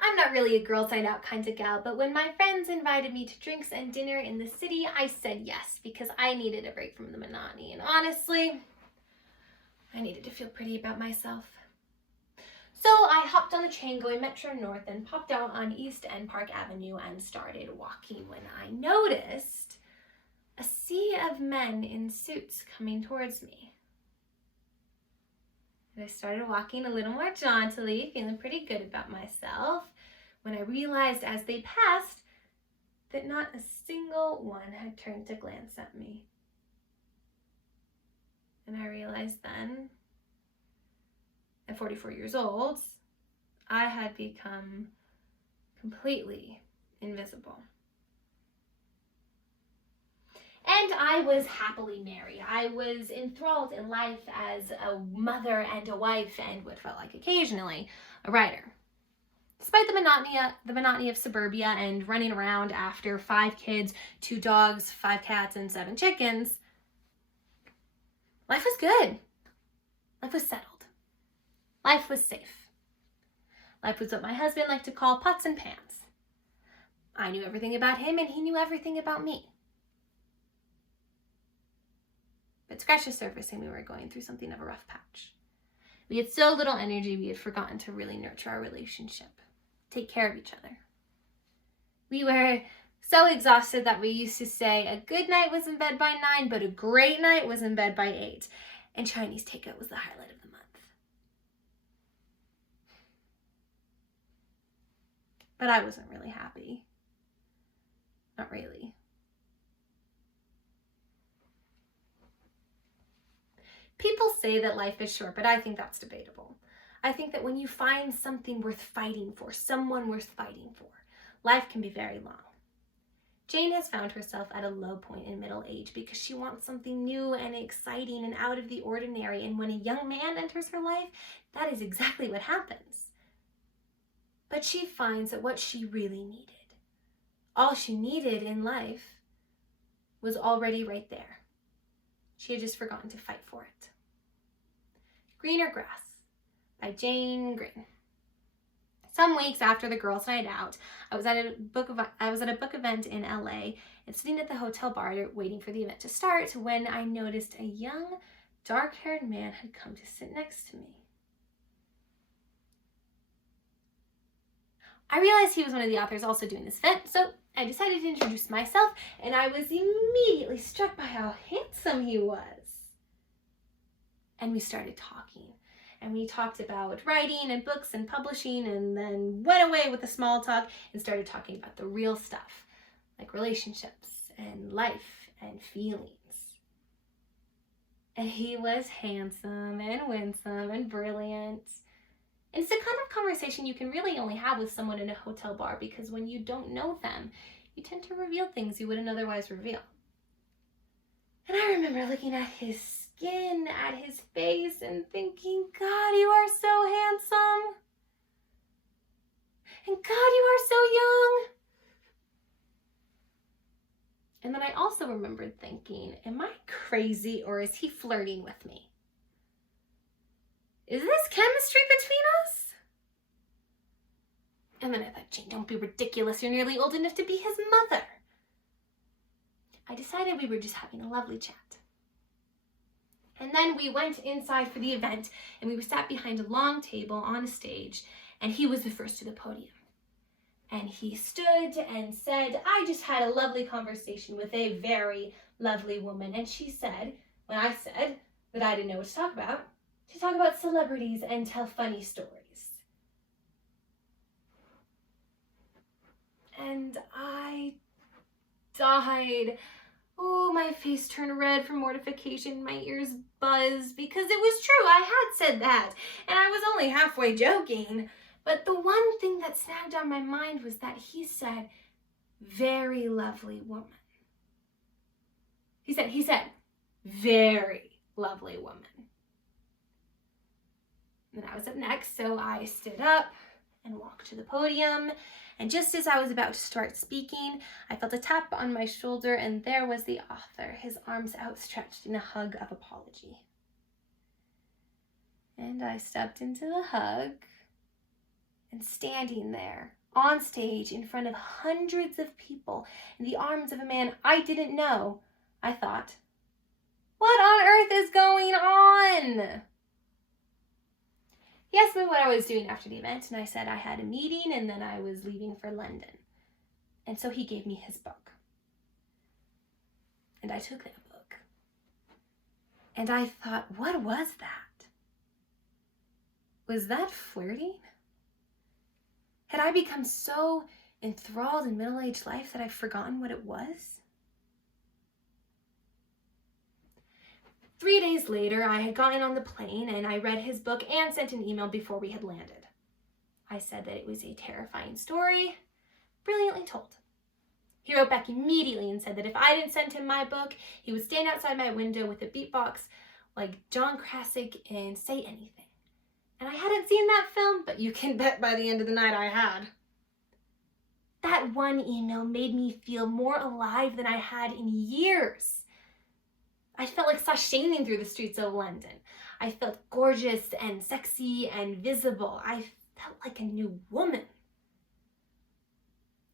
I'm not really a girls' night out kind of gal, but when my friends invited me to drinks and dinner in the city, I said yes because I needed a break from the monotony. And honestly, I needed to feel pretty about myself. So I hopped on the train going Metro North and popped out on East End Park Avenue and started walking when I noticed a sea of men in suits coming towards me. And I started walking a little more jauntily, feeling pretty good about myself, when I realized as they passed that not a single one had turned to glance at me. And I realized then, at 44 years old, I had become completely invisible. And I was happily married. I was enthralled in life as a mother and a wife and what felt like occasionally a writer. Despite the monotony of suburbia and running around after 5 kids, 2 dogs, 5 cats, and 7 chickens, life was good. Life was settled. Life was safe. Life was what my husband liked to call pots and pans. I knew everything about him and he knew everything about me. But scratch the surface and we were going through something of a rough patch. We had so little energy, we had forgotten to really nurture our relationship, take care of each other. We were so exhausted that we used to say a good night was in bed by 9, but a great night was in bed by 8. And Chinese takeout was the highlight of the month. But I wasn't really happy. Not really. People say that life is short, but I think that's debatable. I think that when you find something worth fighting for, someone worth fighting for, life can be very long. Jane has found herself at a low point in middle age because she wants something new and exciting and out of the ordinary. And when a young man enters her life, that is exactly what happens. But she finds that what she really needed, all she needed in life, was already right there. She had just forgotten to fight for it. Greener Grass by Jane Green. Some weeks after the girls' night out, I was at a book event in LA and sitting at the hotel bar waiting for the event to start when I noticed a young, dark-haired man had come to sit next to me. I realized he was one of the authors also doing this event, so I decided to introduce myself, and I was immediately struck by how handsome he was. And we started talking, and we talked about writing and books and publishing, and then went away with the small talk and started talking about the real stuff, like relationships and life and feelings. And he was handsome and winsome and brilliant. And it's the kind of conversation you can really only have with someone in a hotel bar, because when you don't know them, you tend to reveal things you wouldn't otherwise reveal. And I remember looking at his skin, at his face, and thinking, God, you are so handsome. And God, you are so young. And then I also remembered thinking, am I crazy or is he flirting with me? Is this chemistry between us? And then I thought, Jane, don't be ridiculous. You're nearly old enough to be his mother. I decided we were just having a lovely chat. And then we went inside for the event, and we were sat behind a long table on a stage, and he was the first to the podium. And he stood and said, I just had a lovely conversation with a very lovely woman. And she said, when I said that I didn't know what to talk about celebrities and tell funny stories. And I died. Oh, my face turned red from mortification, my ears buzzed, because it was true, I had said that, and I was only halfway joking. But the one thing that snagged on my mind was that he said, very lovely woman. He said, very lovely woman. And I was up next, so I stood up and walked to the podium. And just as I was about to start speaking, I felt a tap on my shoulder, and there was the author, his arms outstretched in a hug of apology. And I stepped into the hug And standing there, on stage, in front of hundreds of people, in the arms of a man I didn't know, I thought, what on earth is going on? He asked me what I was doing after the event, and I said I had a meeting and then I was leaving for London. And so he gave me his book. And I took that book. And I thought, what was that? Was that flirting? Had I become so enthralled in middle-aged life that I've forgotten what it was? 3 days later, I had gotten on the plane and I read his book and sent an email before we had landed. I said that it was a terrifying story, brilliantly told. He wrote back immediately and said that if I didn't send him my book, he would stand outside my window with a beatbox like John Krasick and say anything. And I hadn't seen that film, but you can bet by the end of the night I had. That one email made me feel more alive than I had in years. I felt like sashaying through the streets of London. I felt gorgeous and sexy and visible. I felt like a new woman.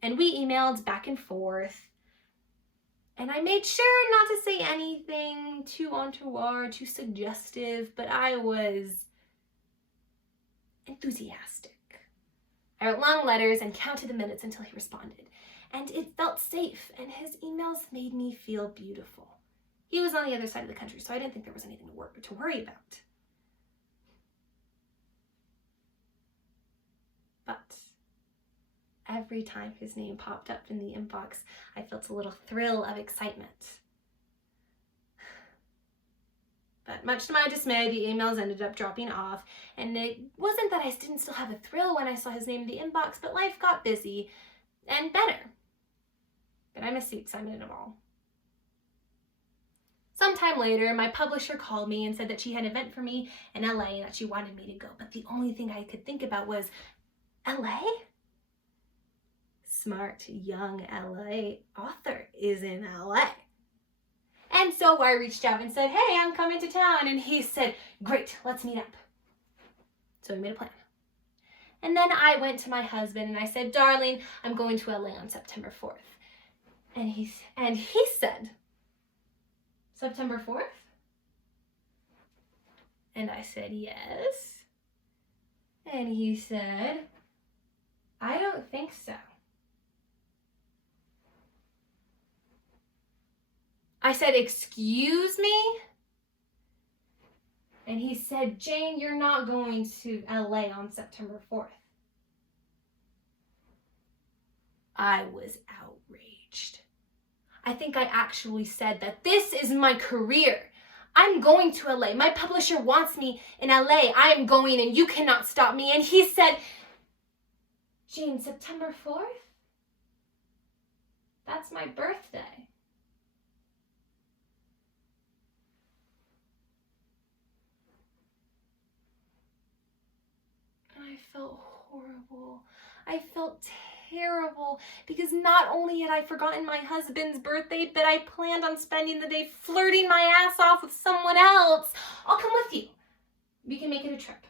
And we emailed back and forth. And I made sure not to say anything too entourage, too suggestive, but I was enthusiastic. I wrote long letters and counted the minutes until he responded. And it felt safe, and his emails made me feel beautiful. He was on the other side of the country, so I didn't think there was anything to worry about. But every time his name popped up in the inbox, I felt a little thrill of excitement. But much to my dismay, the emails ended up dropping off, and it wasn't that I didn't still have a thrill when I saw his name in the inbox, but life got busy and better. But I missed the excitement of it all. Sometime later, my publisher called me and said that she had an event for me in LA and that she wanted me to go, but the only thing I could think about was, LA? Smart, young LA author is in LA. And so I reached out and said, hey, I'm coming to town. And he said, great, let's meet up. So we made a plan. And then I went to my husband and I said, darling, I'm going to LA on September 4th. And he said, September 4th? And I said, yes. And he said, I don't think so. I said, excuse me? And he said, Jane, you're not going to LA on September 4th. I was outraged. I think I actually said that this is my career. I'm going to LA. My publisher wants me in LA. I am going and you cannot stop me. And he said, Jane, September 4th? That's my birthday. And I felt horrible. I felt terrible because not only had I forgotten my husband's birthday, but I planned on spending the day flirting my ass off with someone else. I'll come with you. We can make it a trip.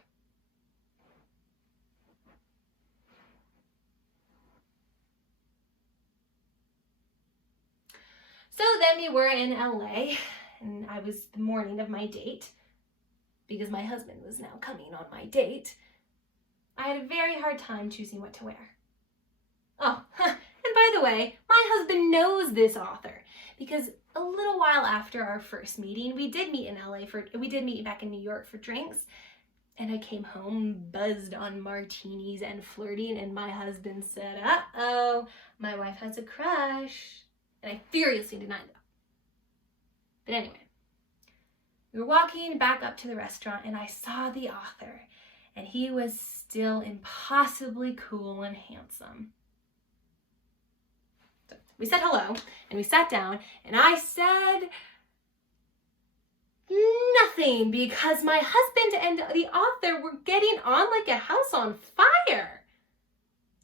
So then we were in LA, and I was the morning of my date because my husband was now coming on my date. I had a very hard time choosing what to wear. Oh, and by the way, my husband knows this author because a little while after our first meeting, we did meet back in New York for drinks, and I came home buzzed on martinis and flirting, and my husband said, uh-oh, my wife has a crush, and I furiously denied that. But anyway, we were walking back up to the restaurant, and I saw the author, and he was still impossibly cool and handsome. We said hello, and we sat down, and I said nothing because my husband and the author were getting on like a house on fire.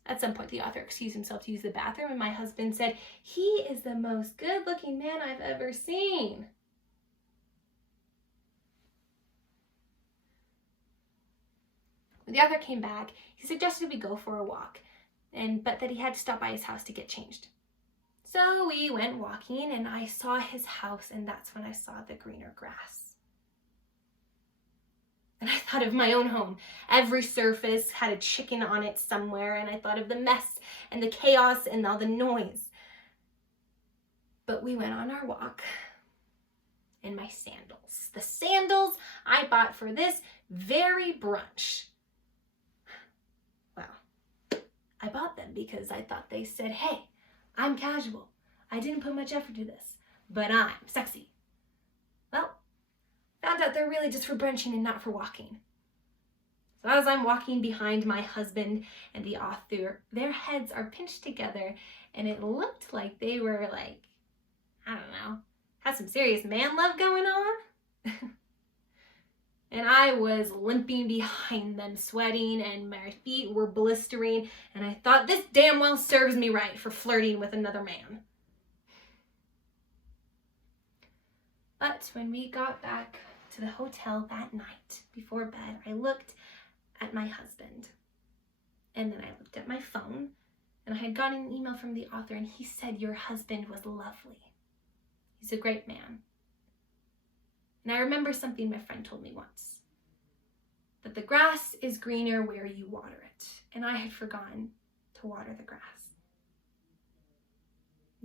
At some point, the author excused himself to use the bathroom, and my husband said, he is the most good-looking man I've ever seen. When the author came back, he suggested we go for a walk, but that he had to stop by his house to get changed. So we went walking, and I saw his house, and that's when I saw the greener grass. And I thought of my own home. Every surface had a chicken on it somewhere, and I thought of the mess and the chaos and all the noise. But we went on our walk in my sandals. The sandals I bought for this very brunch. Well, I bought them because I thought they said, hey, I'm casual. I didn't put much effort into this, but I'm sexy. Well, found out they're really just for brunching and not for walking. So as I'm walking behind my husband and the author, their heads are pinched together, and it looked like they were like, I don't know, had some serious man love going on. And I was limping behind them, sweating, and my feet were blistering, and I thought, this damn well serves me right for flirting with another man. But when we got back to the hotel that night before bed, I looked at my husband, and then I looked at my phone, and I had gotten an email from the author, and he said, your husband was lovely. He's a great man. And I remember something my friend told me once, that the grass is greener where you water it. And I had forgotten to water the grass.